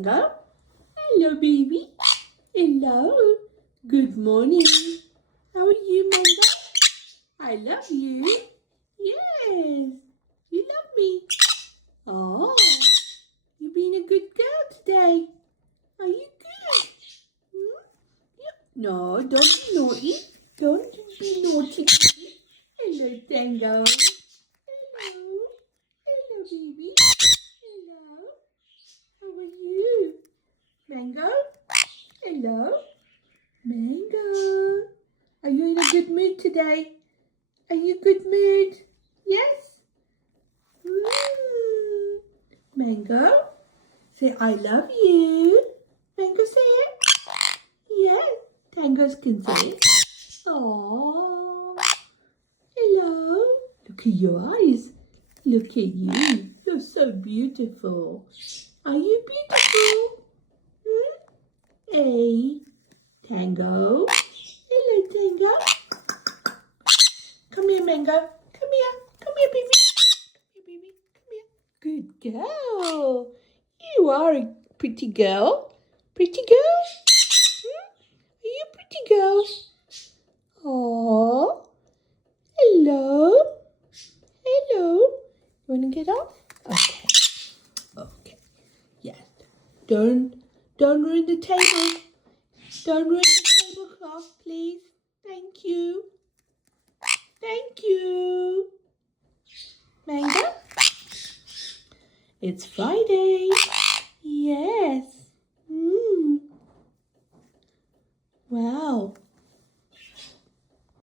Mango. Hello, baby. Hello. Good morning. How are you, Mango? I love you. Yes. You love me. Oh, you've been a good girl today. Are you good? Hmm? No, don't be naughty. Don't be naughty. Hello, Tango. Hello. Hello, baby. Hello. How are you? Mango? Hello? Mango? Are you in a good mood today? Are you good mood? Yes? Mango? Say, I love you. Mango, say it. Yes. Tangos can say it. Aww. Hello. Look at your eyes. Look at you. You're so beautiful. Are you beautiful? A. Tango. Hello, Tango. Come here, Mango. Come here. Come here, baby. Come here, baby. Come here. Good girl. You are a pretty girl. Pretty girl? Are you a pretty girl? Aww. Hello. Hello. You want to get off? Okay. Okay. Yes. Don't ruin the table. Don't ruin the tablecloth, please. Thank you. Thank you. Mango? It's Friday. Yes. Wow.